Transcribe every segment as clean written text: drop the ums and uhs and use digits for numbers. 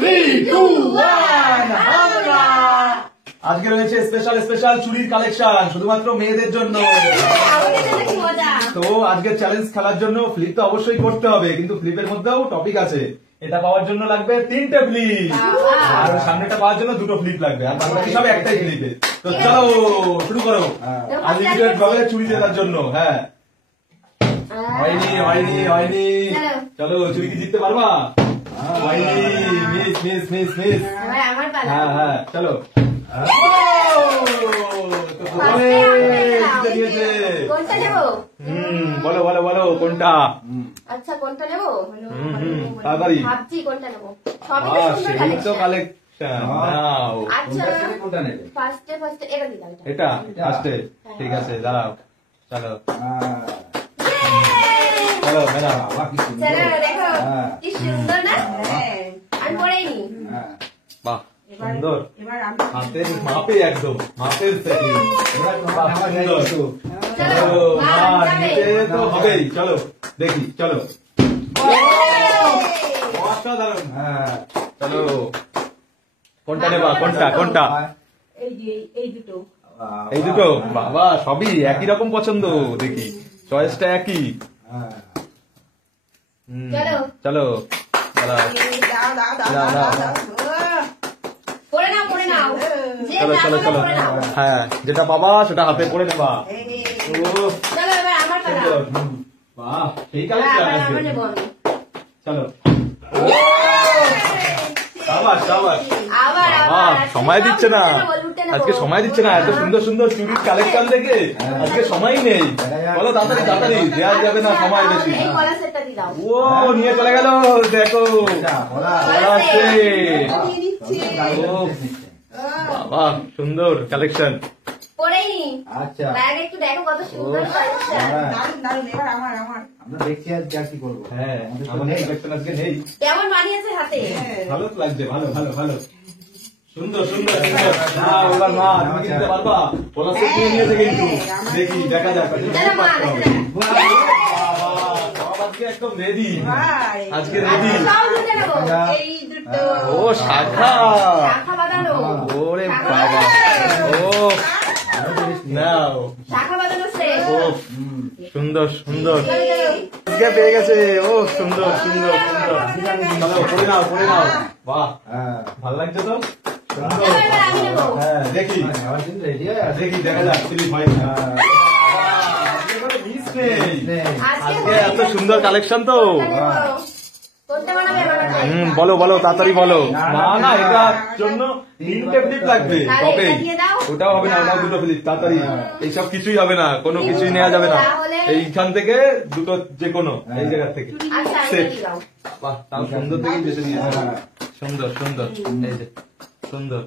3, 2, 1 হামলা। আজকে রয়েছে স্পেশাল স্পেশাল চুড়ির কালেকশন শুধুমাত্র মেয়েদের জন্য। তো আজকে চ্যালেঞ্জ খেলার জন্য ফ্লিপ তো অবশ্যই করতে হবে, কিন্তু ফ্লিপের মধ্যেও টপিক আছে। এটা পাওয়ার জন্য লাগবে 3টে ফ্লিপ, আর সামনেটা পাওয়ার জন্য 2টো ফ্লিপ লাগবে, আর বাকি সব একটাই ফ্লিপে। তো চলো শুরু করো আনলিমিটেড ভাবে চুড়ি জেতার জন্য। হ্যাঁ, হয়নি হয়নি হয়নি, চলো চুড়ি কি জিততে পারবা? হয়নি, মিস মিস মিস মিস। হ্যাঁ হ্যাঁ চলো। বলো বলো বলো কোনটা? আচ্ছা কোনটা নেবো? তাড়াতাড়ি ভাবছি কোনটা নেবো। সেই তো কালেকশন। আচ্ছা কোনটা নেবে? ফার্স্টে এটা দিলাম। এটা ফার্স্টে, ঠিক আছে দাঁড়াও। চলো চলো মেরা, চলো দেখো কি সুন্দর না? আমি পড়েইনি। বাহ সুন্দর, হাতের মাপে একদম মাপের সেটিং। চলো নিতে তো হবেই, চলো দেখি চলো। অসাধারণ। চলো কোনটা নেবা? কোনটা কোনটা? এই দুটো। বাবা সবই একই রকম পছন্দ, দেখি চয়েসটা একই। চলো চলো চলো চলো। হ্যাঁ যেটা পাবা সেটা হাতে পড়ে নেবা। বাহ সেই কালেকশন। চলো সময় দিচ্ছে না আজকে, সময় দিচ্ছে না। এত সুন্দর সুন্দর চুরির কালেকশন দেখে আজকে সময় নেই। বলো তাড়াতাড়ি তাড়াতাড়ি, দেওয়া যাবে না সময় বেশি। ও নিয়ে চলে গেল, দেখো বাবা সুন্দর কালেকশন। আচ্ছা একটু দেখো কত সুন্দর কালেকশন। আমরা দেখছি আজকে আর কি করবো। হ্যাঁ আমাদের কালেকশন আজকে নেই। কেমন মানিয়েছে হাতে? ভালো লাগছে, ভালো ভালো ভালো, সুন্দর সুন্দর সুন্দর। এবার মা তুমি কিনতে পারবা? বলা সে কিনে নিয়েছে কিন্তু, দেখি দেখা যাক। আজকে একদম রেডি, আজকে রেডি। ও শাখা, ওরে বাবা, ও নাও ও সুন্দর সুন্দর পেয়ে গেছে। ও সুন্দর সুন্দর সুন্দর। চলো পরে নাও পরে নাও। বাহ ভালো লাগছে তো। হ্যাঁ দেখি দেখি দেখা যাক স্লিপ হয় না। আজকে এত সুন্দর কালেকশন তো। বলো বলো তাড়াতাড়ি বলো। না না এটার জন্য 3টে ফ্লিপ লাগবে, তবেই। ওটাও হবে না, ওটাও 2টো ফ্লিপ। তাড়াতাড়ি, এইসব কিছুই হবে না, কোনো কিছুই নেওয়া যাবে না। এইখান থেকে 2টো যে কোনো এই জায়গা থেকে সেট। বাহ তাও সুন্দর থেকে বেছে নিয়ে। সুন্দর সুন্দর, এই যে সুন্দর।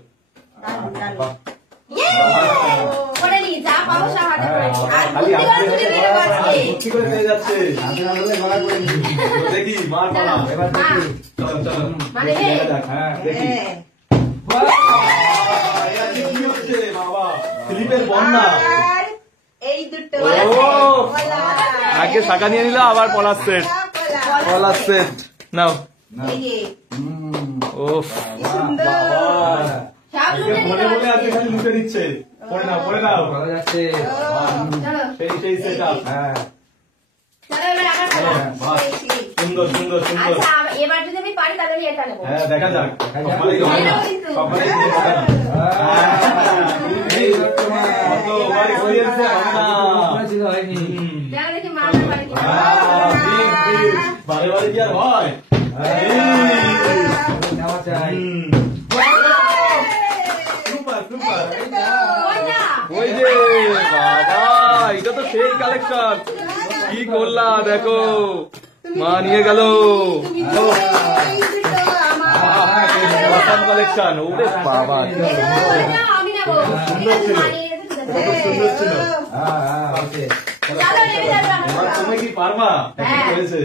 দেখি মার পালা, এবার দেখি। চলো চলো দেখি কি হচ্ছে। বাবা স্লিপের বন্যা। আগে শাখা নিয়ে নিল, আবার পলার সেট। পলার সেট নাও। ওফ মনে মনে আজকে খালি লুটে দিচ্ছে। পড়ে নাও পড়ে নাও। সেই সেই সেট আপ। সুন্দর সুন্দর সুন্দর। এবার যদি আমি পারি তাহলে এটা নেবো। হ্যাঁ দেখা যাক। বারে বারে কি আর হয়? ওই যে বাবা, এটা তো সেই কালেকশন। কি করলা দেখো, মা নিয়ে গেল কালেকশন। ওরে বাবা সুন্দর ছিল, সুন্দর ছিল। তুমি কি পারবা? হয়েছে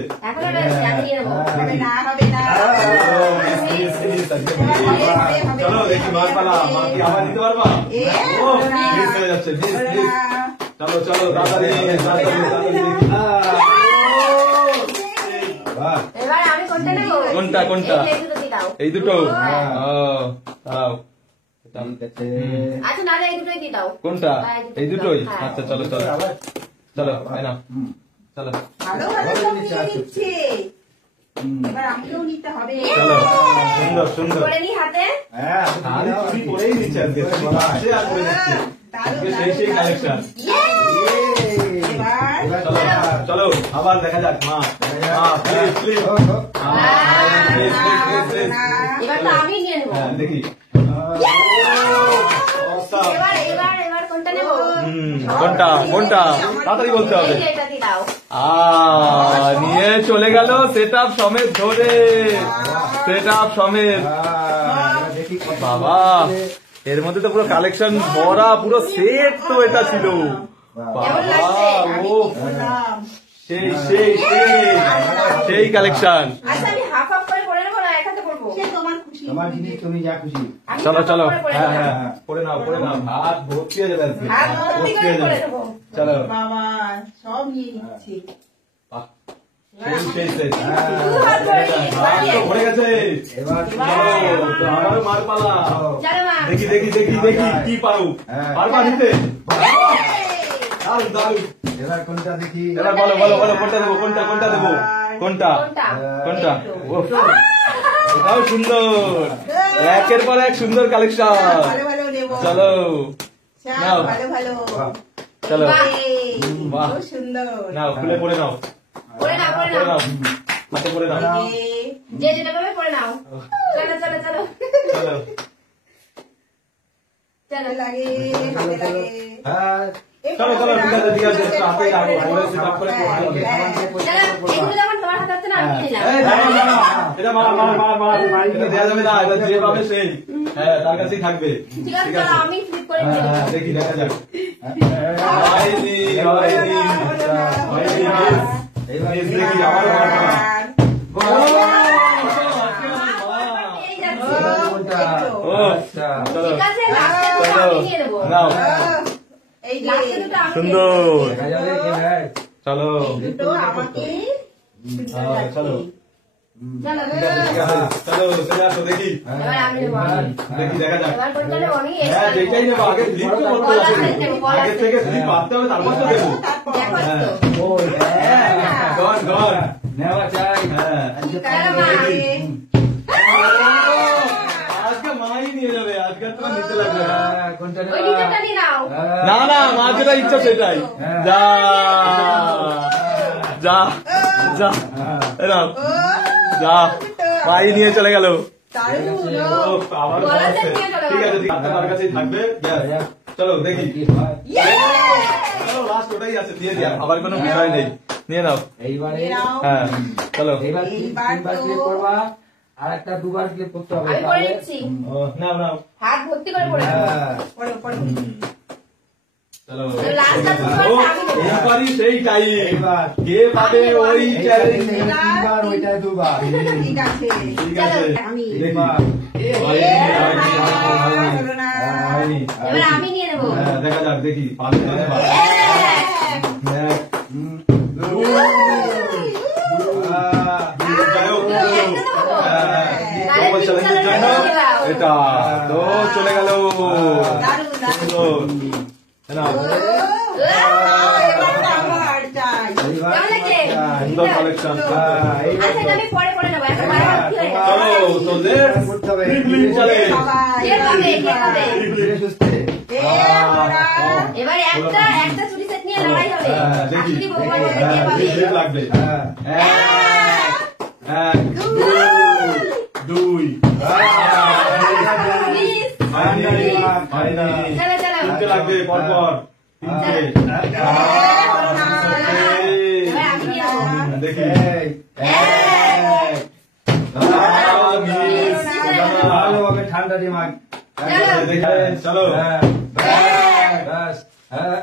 চলো দেখি মার পালা। মা কি আবার দিতে পারবা? হয়ে যাচ্ছে। চলো চলো তাড়াতাড়ি তাড়াতাড়ি। এবার আমি কোনটা নেবো? কোনটা, কোনটা? এই দুটো দিয়ে দাও। এই দুটো? হ্যাঁ। ও, দাও। ঠিক আছে। আচ্ছা না এই দুটোই দিয়ে দাও। কোনটা? এই দুটোই? হ্যাঁ। আচ্ছা চলো চলো আবার চলো, এই নাও, হুম। চলো ভালো ভালো সব নিয়ে নিচ্ছে। এবার আমাকেও নিতে হবে। চলো, সুন্দর সুন্দর। করে নি হাতে। হ্যাঁ, আরে তুমি করেই নিচ্ছে আজকে, তুমি পাশে আর করে নিচ্ছে। দারুণ, আজকে সেই সেই দারুণ, কালেকশন। এবার চলো চলো আবার দেখা যাক মা, মা please please, please please please please. এবার তো আমি নিয়ে নেবো। হ্যাঁ দেখি। Awesome. এবার কোনটা নেবো? কোনটা কোনটা তাড়াতাড়ি বলতে হবে। এই যে এটা দিয়ে দাও। নিয়ে চলে গেল সেট আপ সমেত ধরে, সেট আপ সমেত। দেখি কত বাবা এর মধ্যে তো পুরো কালেকশন ভরা, পুরো সেট তো এটা ছিল। কেমন লাগছে? বাবা ও বললাম। সেই সেই সেই সেই কালেকশন। আচ্ছা আমি হাফ হাফ করে পরে নেবো না এক হাতে করবো? সে তোমার খুশি। তোমার জিনিস তুমি যা খুশি। আমি চলো half half চলো, করে পরে হ্যাঁ নেবো। হ্যাঁ করে নাও করে নাও, হাত ভর্তি হয়ে যাবে আজকে, হাত ভর্তি করে হয়ে পরে যাবে। নেবো। চলো বাবা সব নিয়ে নিচ্ছে। বাহ, সেই সেই সেই দু হাত করে নি, হাত তো ভরে গেছে। এবার চলো তো আমারও মার পালা। চলো মা। দেখি দেখি দেখি দেখি কি পারো, হ্যাঁ। পারবা নিতে? দারুন দারুন। এবার কোনটা দেখি। এবার বলো বলো বলো কোনটা দেবো, কোনটা কোনটা দেবো, কোনটা কোনটা? কোনটা? ওহ, এটাও সুন্দর, একের পর এক সুন্দর কালেকশন। ভালো ভালো নেবো। চলো সব নাও। ভালো ভালো। বাহ, চলো এই, বাহ। খুব সুন্দর। নাও খুলে পরে নাও, পরে নাও পরে পরে নাও। নাও, হাতে পরে নাও। এই যে যেটা পাবে পরে নাও। চলো চলো চলো চলো চলো। লাগে হাতে লাগে। হ্যাঁ, এই চলো চলো ঠিক আছে ঠিক আছে, একটু হাতে রাখো, করে পরে সেট আপ করে হ্যাঁ, পরে নাও। হ্যাঁ। চলো এগুলো যখন তোমার হাতে হচ্ছে না আমি কিনে নিলাম। এই, দাঁড়াও, দাঁড়াও। এটা মার মার মার মার, এটা দেয়া যাবে না, এটা যে পাবে সেই, হ্যাঁ তার কাছেই থাকবে। ঠিক আছে চলো আমি ফ্লিপ করে হ্যাঁ, দিয়ে হ্যাঁ, দেবো। দেখি দেখা যাক। হয়নি, হয়নি, হয়নি, মিস। এবার মিস দেখি, আবারও মার পালা। এই যাচ্ছে। কোনটা? ও, আচ্ছা। চলো ঠিক আছে লাস্টে দুটো চলো, আমি নিয়ে নেবো। নাও, এই যে লাস্টে দুটো আমি নিয়ে সুন্দর। নেবো। দেখা যাবে কি ভাই? চলো দুটো আমাকে হ্যাঁ, চলো চলো ঠিক আছে ঠিক আছে, চলো চলে আসো দেখি, এবার আমি নেবো আমি। দেখি দেখা যাক। এবার কোনটা নেবো আমি? হ্যাঁ যেটাই নেবো, আগে ফ্লিপ তো করতে কলা হবে, সাইজ নেবো, কলা আগে থেকে ফ্লিপ মারতে হবে তারপর তো দেবো। দেখো হ্যাঁ। তো। ওই, হ্যাঁ, গন গন, নেওয়া চাই। হ্যাঁ চলো মা। আজকে মাই নিয়ে যাবে, আজকে তোমার নিতে লাগবে না। হ্যাঁ, কোনটা ওই নেওয়া? দুটোটা নিয়ে নাও। হ্যাঁ। না না, মা যেটা ইচ্ছা সেটাই। যা যা যা, এরাও যা, মাই নিয়ে চলে গেল। দারুণ। ও, আবার গলা বলছে। থেকে নিয়ে চলে ঠিক আছে গেল। ঠিক আছে, তার কাছেই থাকবে। ব্যাস। চলো দেখি, কি হয়? চলো লাস্ট ওটাই আছে, দিয়ে দিয়া, আবার কোনো বিষয় নেই, নিয়ে নাও। এইবারে নাও। হ্যাঁ চলো, এইবার এইবার তিনবার তো- ক্লিক করবা, আর একটা দুবার ক্লিক করতে হবে। আমি করে নিচ্ছি। ও, নাও নাও, হাত ভর্তি করে পড়ে নেবো। হ্যাঁ। পড়ো পড়ো। চলো লাস্ট আর দুটো ও, আমি নেবো। এইবারই সেই টাইম, এইবার কে পাবে ওই এইটা চ্যালেঞ্জ। তিনবার, ওইটা দুবার। ঠিক আছে। ঠিক আছে আমি দেখি। এইবার। হলো না। হয়নি। এবার আমি নিয়ে নেবো। হ্যাঁ, দেখা যাক দেখি, পারবে না পারবে। এক, হুম। দুই, যাই হোক, হ্যাঁ, তোমার চ্যালেঞ্জের জন্য এটা তো চলে গেল। দারুণ দারুণ। সুন্দর। নাও, এবার তো আমার চাই। এইবার কেমন লাগছে? সুন্দর কালেকশন। হ্যাঁ, এইবার আচ্ছা এটা আমি পরে পরে নেবো, এখন বাইরে ভর্তি হয়ে যাবে। চলো তো লেটস করতে হবে। চ্যালেঞ্জ। কে পাবে, কে পাবে? ধীরে সুস্থে। এবার একটা চুরি সেট নিয়ে লড়াই হবে। হ্যাঁ, আর দেখি যদি ভগবান বলে হ্যাঁ, কে পাবে? ঠিক লাগবে। হ্যাঁ। এক, দুই, Please. হয়নি, হয়নি। চলো চলো। তিনটে লাগবে পরপর, তিনটে। এবার আমি নিয়ে নেবো। দেখি এই, মিস। ভালোভাবে ঠান্ডা দিমাগ। দেখি, চলো হ্যাঁ, ব্যাস, হ্যাঁ,